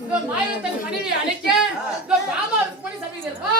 இந்த மாயவத்தன் மனைவி அழைக்க இந்த பாபாவுக்கு பண்ணி சமைக்கிறப்பா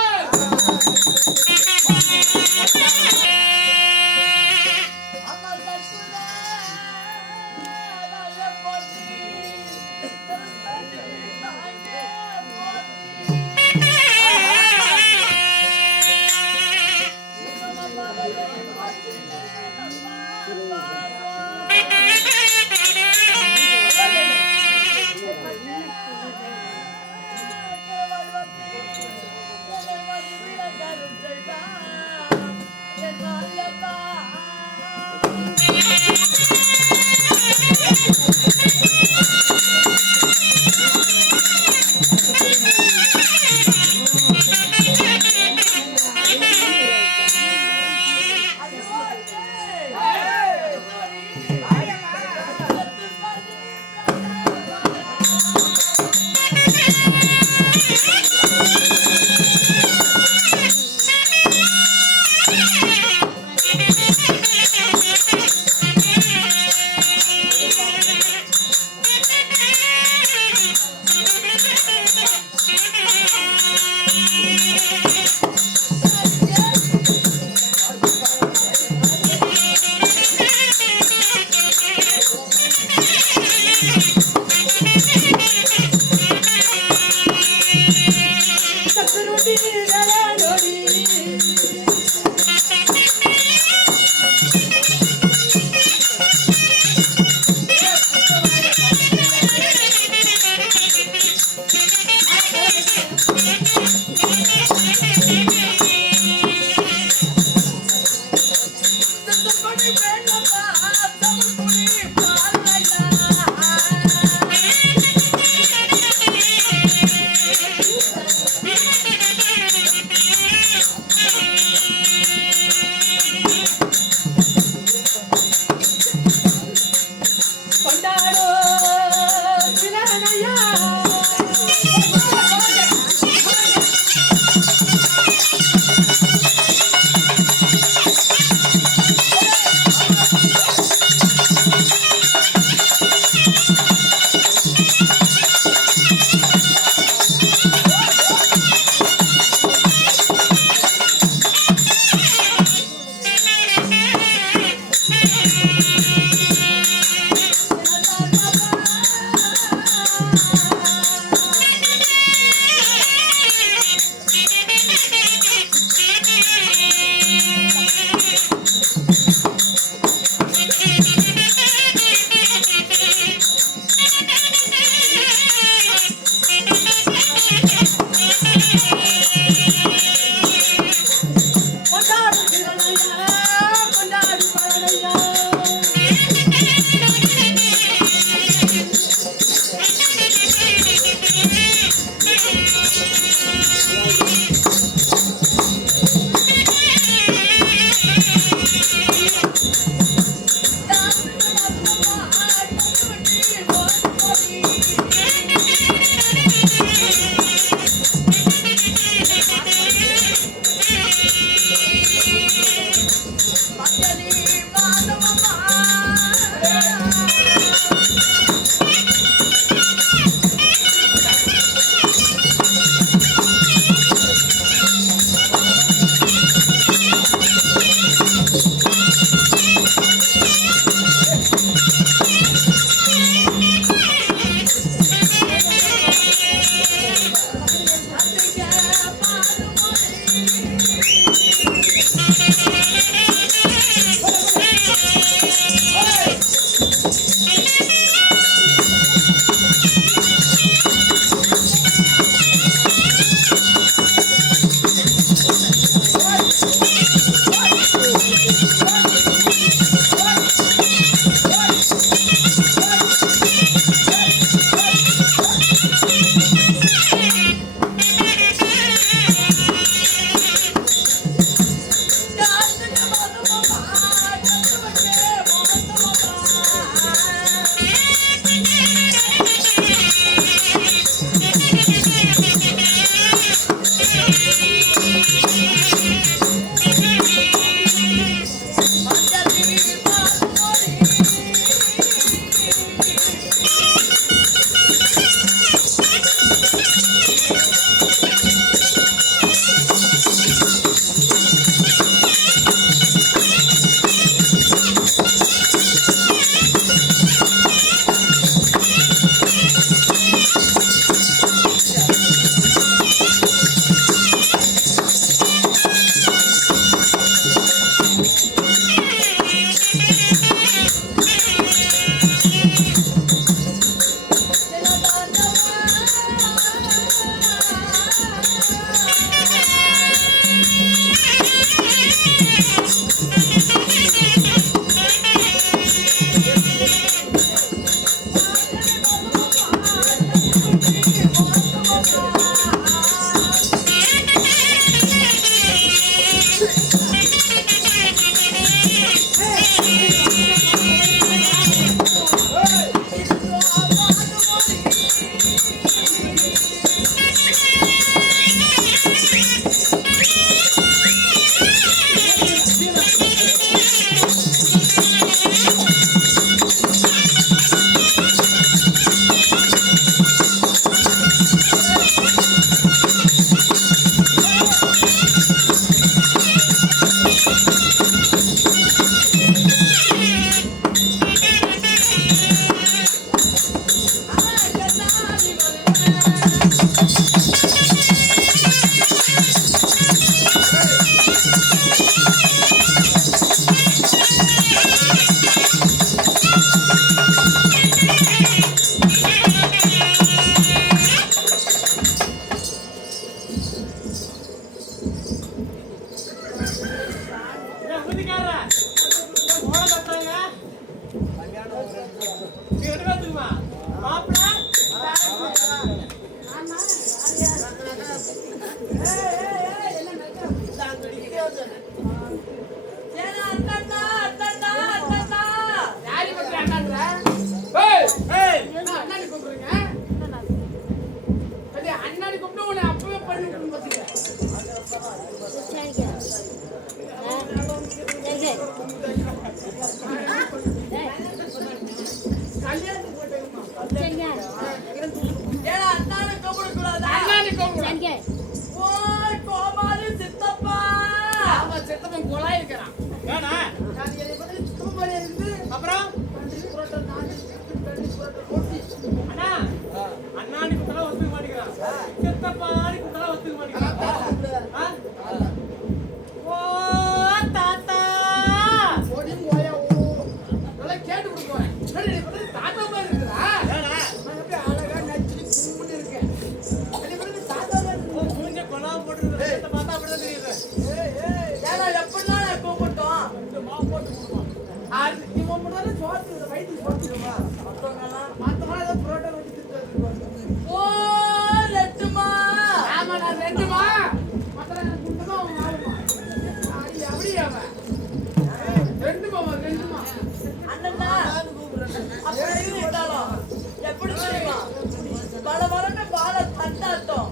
அப்படி விட்டாலும் எப்படி தெரியுமா பலவரன்னு பால தண்டாட்டம்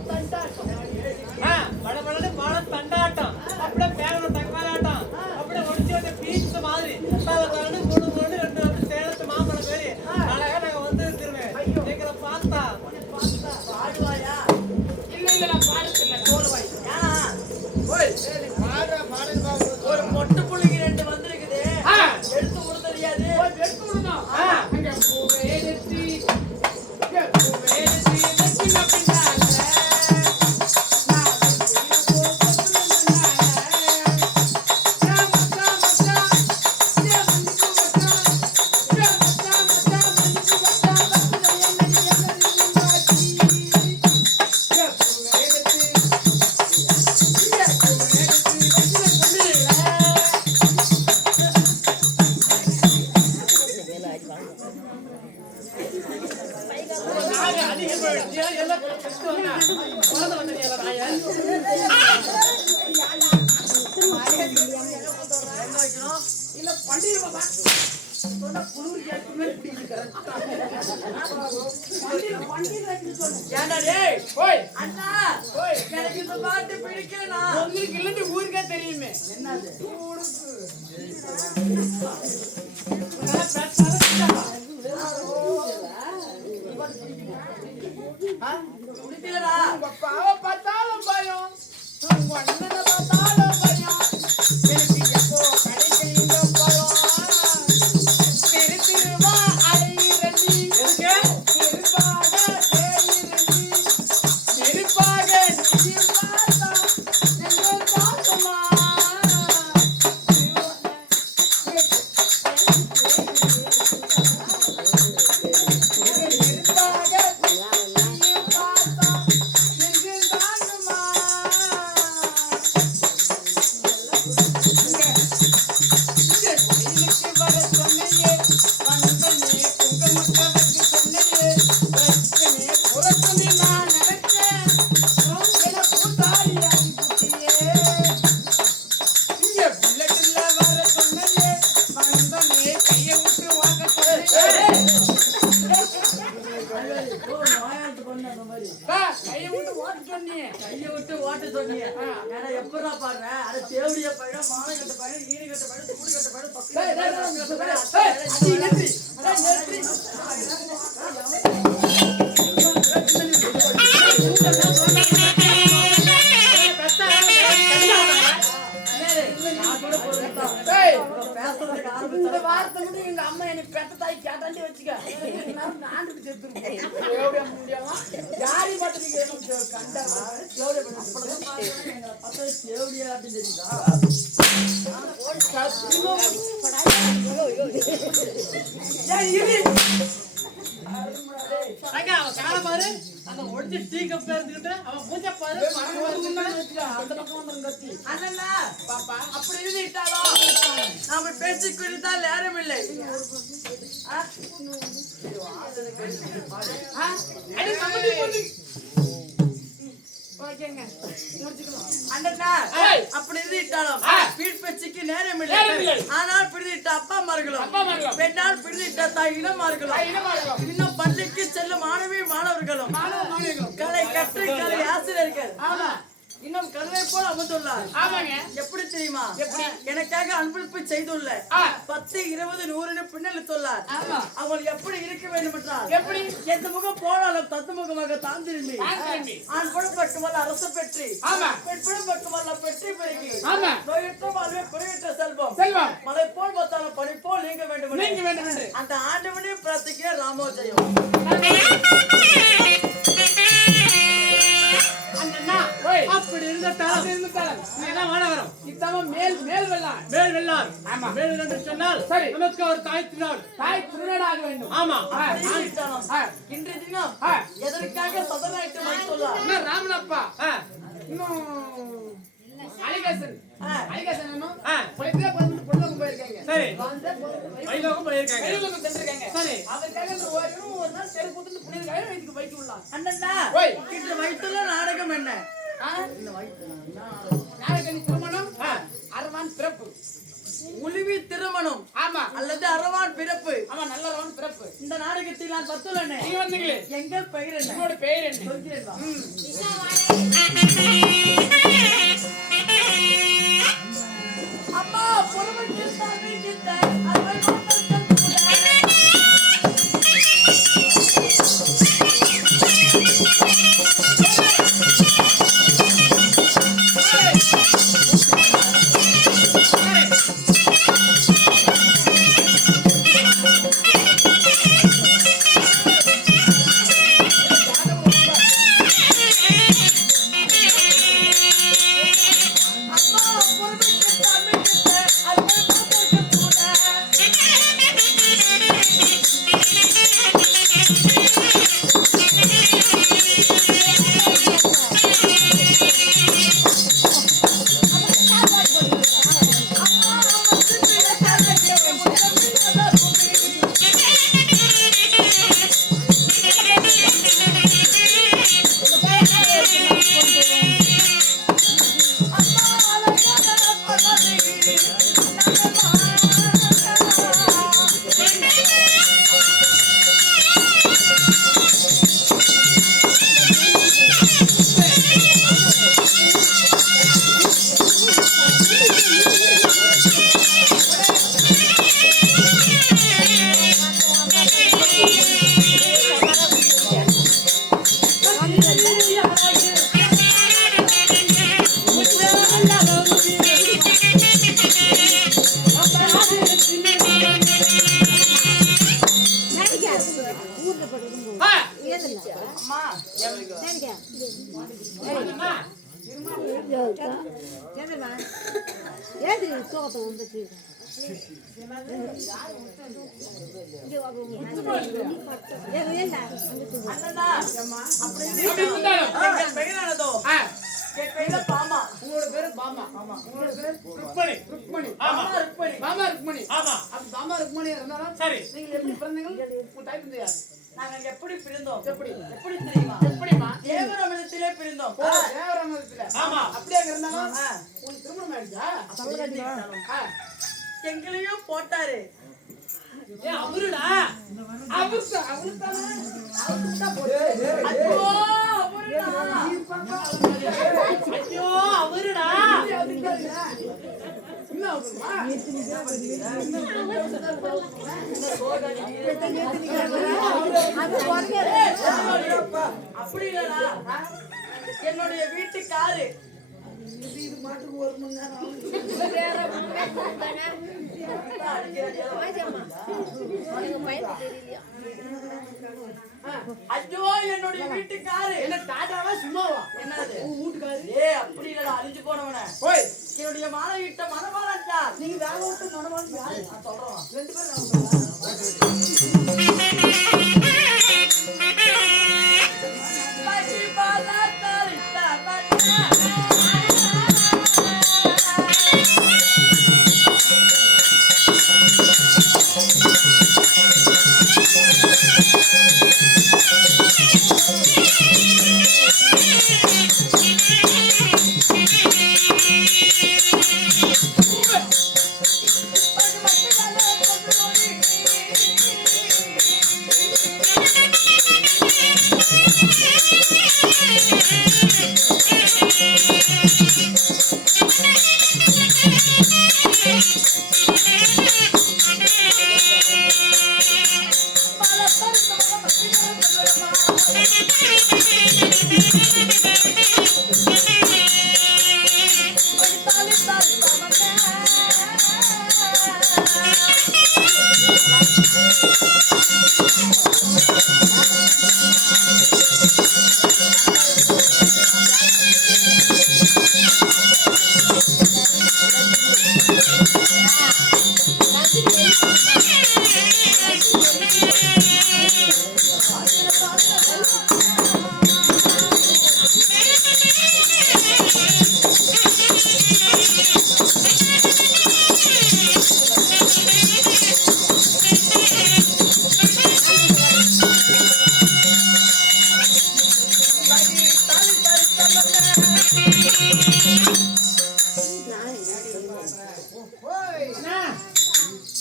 படபடன்னு பால தண்டாட்டம் அப்படியே பேரணும் தங்கமாலாட்டம் அப்படியே ஒடிச்சு வச்ச பீச் மாதிரி தரன்னு மூணு ரெண்டு சேலத்து மாம்பழம் பேரு அழகா நாங்க வந்து திருவேன் எங்களை பார்த்தா பாடுவாயா இல்ல நான் பாடுறதில்ல போடுவாய் ஏன்னா ஒரு மொட்டை புள்ளிக்கு 2 வந்திருக்குது எடுத்து விட தெரியாது எடுத்து விடணும் அங்க பூவே நெத்தி பூவே நெத்தி நெத்தில பின்னால இல்ல பண்டிகை பாப்பா சொன்னா குளிர் கேட்குமே ஏண்டா டேய் ஓய் அண்ணா எனக்கு இந்த பாட்டு பிடிக்கலண்ணா உங்களுக்கு இல்லன்னு ஊருக்கே தெரியுமே என்னது பிடிக்கலடா உங்க பாவ பார்த்தாலும் பயம் உங்க அண்ணனை பார்த்தாலும் பயம் எனக்கு எப்போ கிடைக்கும் இந்த பயம் திருவா அலையிறி நெருப்பாக தேயிறி நெருப்பாக நிஜமாதா எங்கள் தாத்தமா கையை விட்டு ஓட்டு சொன்னீங்க கையை விட்டு ஓட்ட சொன்னீங்க ஏன்னா எப்படா பாடுற அட தேவடிய பையன் மானம் கட்ட பையன் ஈடு கட்ட பையன் சூடு கட்ட பையன் இந்த வார்த்தை மட்டும் எங்க அம்மா எனக்கு பெத்த தாய் கேட்டாண்டி வச்சுக்க நாண்டுக்கு செத்துருக்கோம் யாரி பார்த்துட்டு கண்டா தேவடியாட்டும் தெரியுதா காலை பாரு அந்த ஒடிச்சு டீ கப்ல இருந்துகிட்டு அவன் பூஜை பாரு அந்த பக்கம் வந்து கத்தி அண்ணா பாப்பா அப்படி இருந்துட்டாலும் நாம பேசிக் கொண்டிருந்தால் நேரம் இல்லை அடி சம்மந்தி போட்டு ஓகேங்க முடிச்சுக்கலாம் அண்ணா அப்படி இருந்துட்டாலும் வீட் பேச்சுக்கு நேரம் இல்லை ஆனால் பிடித்த அப்பா மார்களும் பெண்ணால் பிடித்த தாய் இனமார்களும் இன்னும் பள்ளிக்கு செல்லும் மாணவர்களும் கலை கற்று கலை ஆசிரியர்கள் இன்னும் கருவை போல அமர்ந்துள்ளார் எப்படி தெரியுமா எனக்காக அன்பளிப்பு செய்துள்ள 10, 20, 100 பின்னளித்துள்ளார் அவள் எப்படி இருக்க வேண்டும் என்றால் எப்படி எந்த முகம் போனாலும் தத்து முகமாக தாழ்ந்திருந்தி ஆண் புடப்பட்டுமல் அரசு பெற்றி பெண் புடப்பட்டுமல் பெற்றி பெருகி நோயற்ற வாழ்வே குறைவற்ற செல்வம் மலை போல் பார்த்தாலும் பனி போல் நீங்க வேண்டும் அந்த ஆண்டவனே பிரார்த்திக்கிற ராமோஜயம் அப்படி இருந்தாலும் என்ன மாணவரம் இத்தவன் மேல் வெள்ளார் ஆமா மேல் என்று சொன்னால் சரி நமக்கு ஒரு தாய் திருநாள் ஆக வேண்டும் ஆமா இன்றைய தினம் எதற்காக சதனாயிட்டு வைத்துள்ளார் இன்னும் ராமனப்பா இன்னும் அலிகேசன் இன்னும் பொழுது போயிருக்காங்க சரி வைலோகம் போயிருக்காங்க சரி அதற்காக ஒரு நாள் செரு புத்து புனிதக்காக இதுக்கு வைத்து உள்ளார் அண்ணா இன்று வைத்துள்ள நாடகம் என்ன நாடகம் திருமணம் அரவான் பிறப்பு உளிவி திருமணம் ஆமா அல்லது அரவான் பிறப்பு ஆமா நல்ல பிறப்பு இந்த நாடகத்தில் நான் பத்துள்ளனே நீங்க வந்தீங்களே எங்கள் பெயர் என்ன உங்களோட பெயர் என்ன சொல்கிறேன் வா. அம்மா பொறுமை கேட்டாமே கேட்டாய் அவை மக்கள் கூட பாமா உங்களோட பேரு பாமா ஆமா உங்களோட பேரு ருக்மணி ருக்மணி ஆமா ருக்மணி பாமா ருக்மணி ஆமா அப்ப பாமா ருக்மணி இருந்தாலும் சரி நீங்க எப்படி பிறந்தீங்க உங்க டைப் வந்து யார் நாங்கள் எப்படி பிறந்தோம் எப்படி எப்படி தெரியுமா எப்படிமா தேவரமணத்திலே பிறந்தோம் தேவராமத்துல ஆமா அப்படியே இருந்தாலும் உங்களுக்கு திருமணம் ஆயிடுச்சா எங்களையும் போட்டாரு அவருடா ஐயோ அவருடா அப்படி இல்லடா என்னுடைய வீட்டுக்காரு இது மாட்டுக்கு ஒரு மணி நேரம் ஐயோ என்னுடைய வீட்டுக்காரு என்ன டாடாவா சும்மாவா என்னது வீட்டுக்காரு அப்படி இல்லடா அழிஞ்சு போனவன போய் என்னுடைய மாணவிட்ட மனமானா நீங்க வேலை விட்டு மனவாளி யாரு சொல்றோம் ரெண்டு பேரும்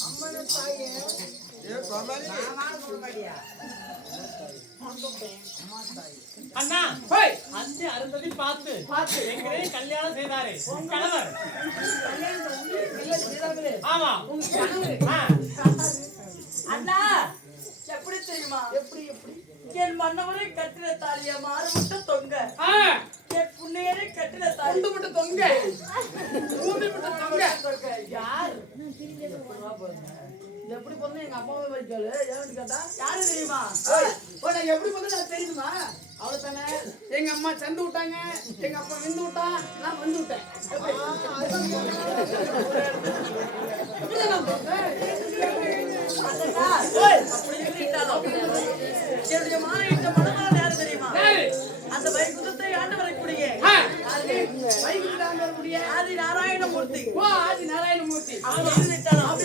அம்மனு தாயே அண்ணா அஞ்சு அருந்ததி பார்த்து எங்களே கல்யாணம் செய்தாரே கணவர். ஆமா அண்ணா எப்படி தெரியுமா? எப்படி என் மன்னவரை கட்டின தாலிய மாறு மட்டும் தொங்க, என் புண்ணியரை கட்டின தாலி மட்டும் தொங்க, பூமி மட்டும் தொங்க. யார் எப்படி பொண்ணு எங்க அம்மாவை வைக்கல ஏன்னு கேட்டா யாரு தெரியுமா? நான் எப்படி பொண்ணு எனக்கு தெரியுமா? அவளை தானே எங்க அம்மா சந்து விட்டாங்க, எங்க அப்பா விந்து விட்டான், நான் வந்து விட்டேன். அப்படி சொல்லிட்டாலும் என்னுடைய மாலையிட்ட மனமான யாரு தெரியுமா? அந்த வைகுந்தத்தை ஆண்டு வரக்கூடிய ஆதி நாராயணமூர்த்தி. ஆதி நாராயணமூர்த்தி அப்படி சொல்லிட்டாலும்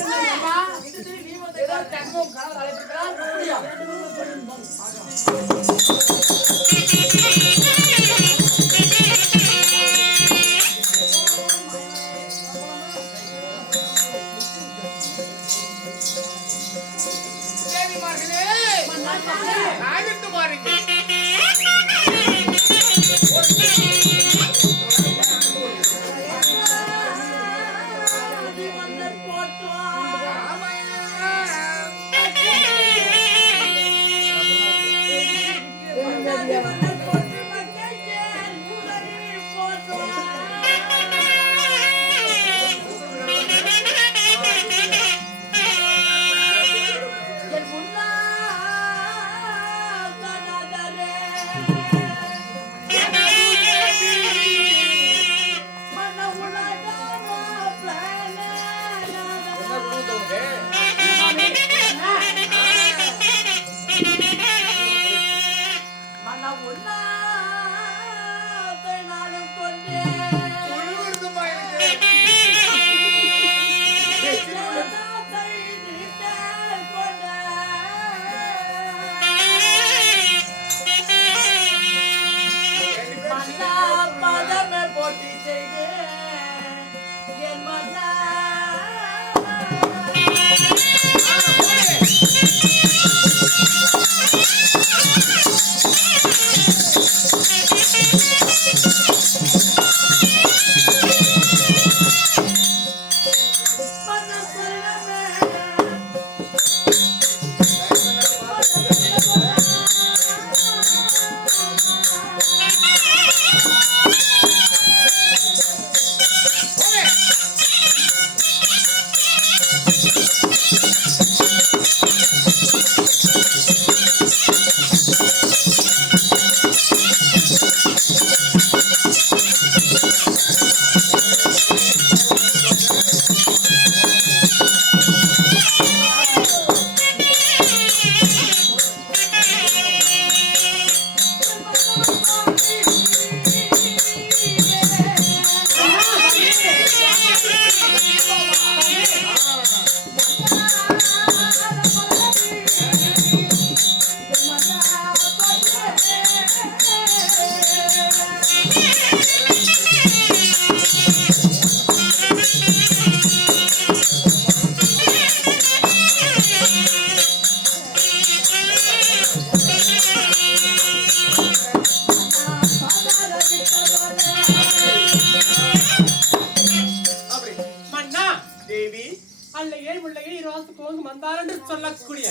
சொல்லக்கூடிய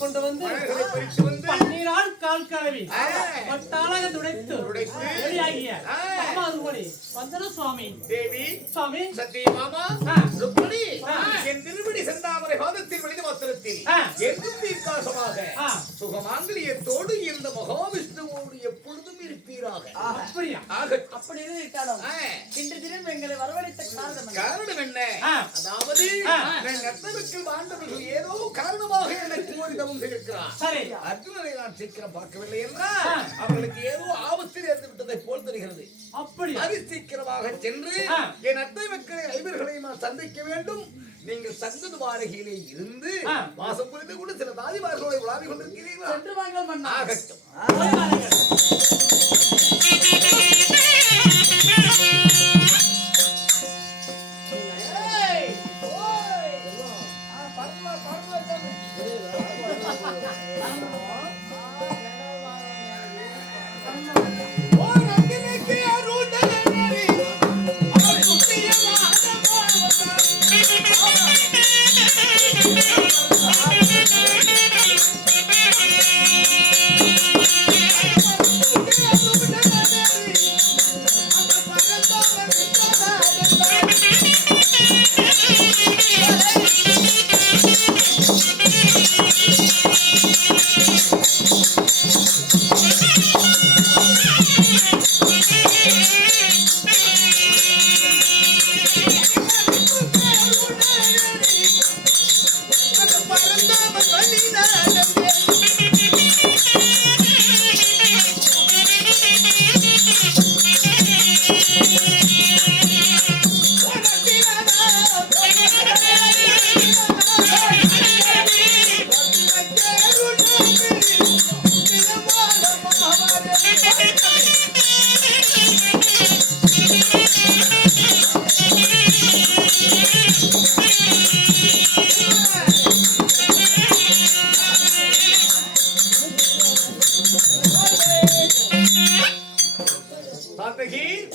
கொண்டு வந்து பன்னீரால் கால் கழுவி பட்டாளக துடைத்து வெளியாகிய வந்தன சுவாமி தேவி சுவாமி சத்தியமாமா ருக்மணி என் திருவடி செந்தாமரை பாதத்தில் வெளித மாத்திரத்தில் என்றும் தீர்க்காசமாக சுகமாங்கலியத்தோடு இந்த மகாவிஷ்ணுவோடு எப்பொழுதும் இருப்பீராக. அப்படியா? அப்படி இருந்துட்டாலும் இன்று தினம் எங்களை வரவழைத்த காரணம் என்ன? அதாவது நத்தவர்கள் வாழ்ந்தவர்கள் ஏதோ காரணமாக எனக்கு ஓடிதமும் செய்திருக்கிறார். சரி, அர்ஜுனனை நான் சீக்கிரம் பார்க்கவில்லை என்றால் அவர்களுக்கு ஏதோ ஆபத்தில் இருந்து விட்டதை போல் தெரிகிறது. அப்படி அது சீக்கிரமாக சென்று என் அத்தை மக்களை ஐவர்களை நான் சந்திக்க வேண்டும். நீங்கள் சங்கது வாரகையிலே இருந்து வாசம் புரிந்து கூட சில தாதிமார்களோடு உலாவிக் கொண்டிருக்கிறீர்களா? ஆகட்டும்.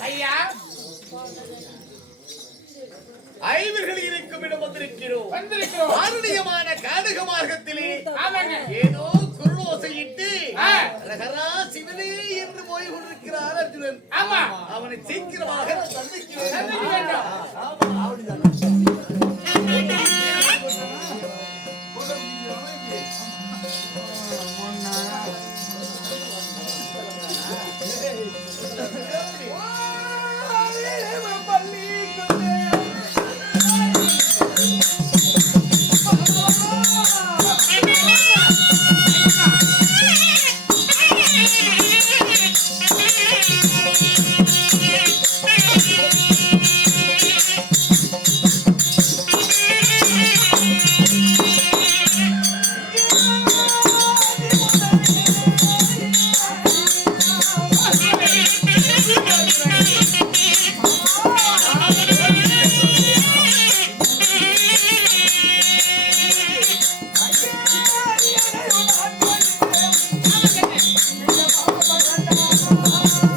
ஐயா ஐவர்கள் இருக்கும் இடம் வந்திருக்கிறோம். ஆருணியமான காடக மார்க்கத்திலே ஏதோ குருளோசையிட்டு ரகரா சிவனே என்று போய் கொண்டிருக்கிறார் அர்ஜுனன். அவனை சீக்கிரமாக சந்திக்கிறேன். Oh,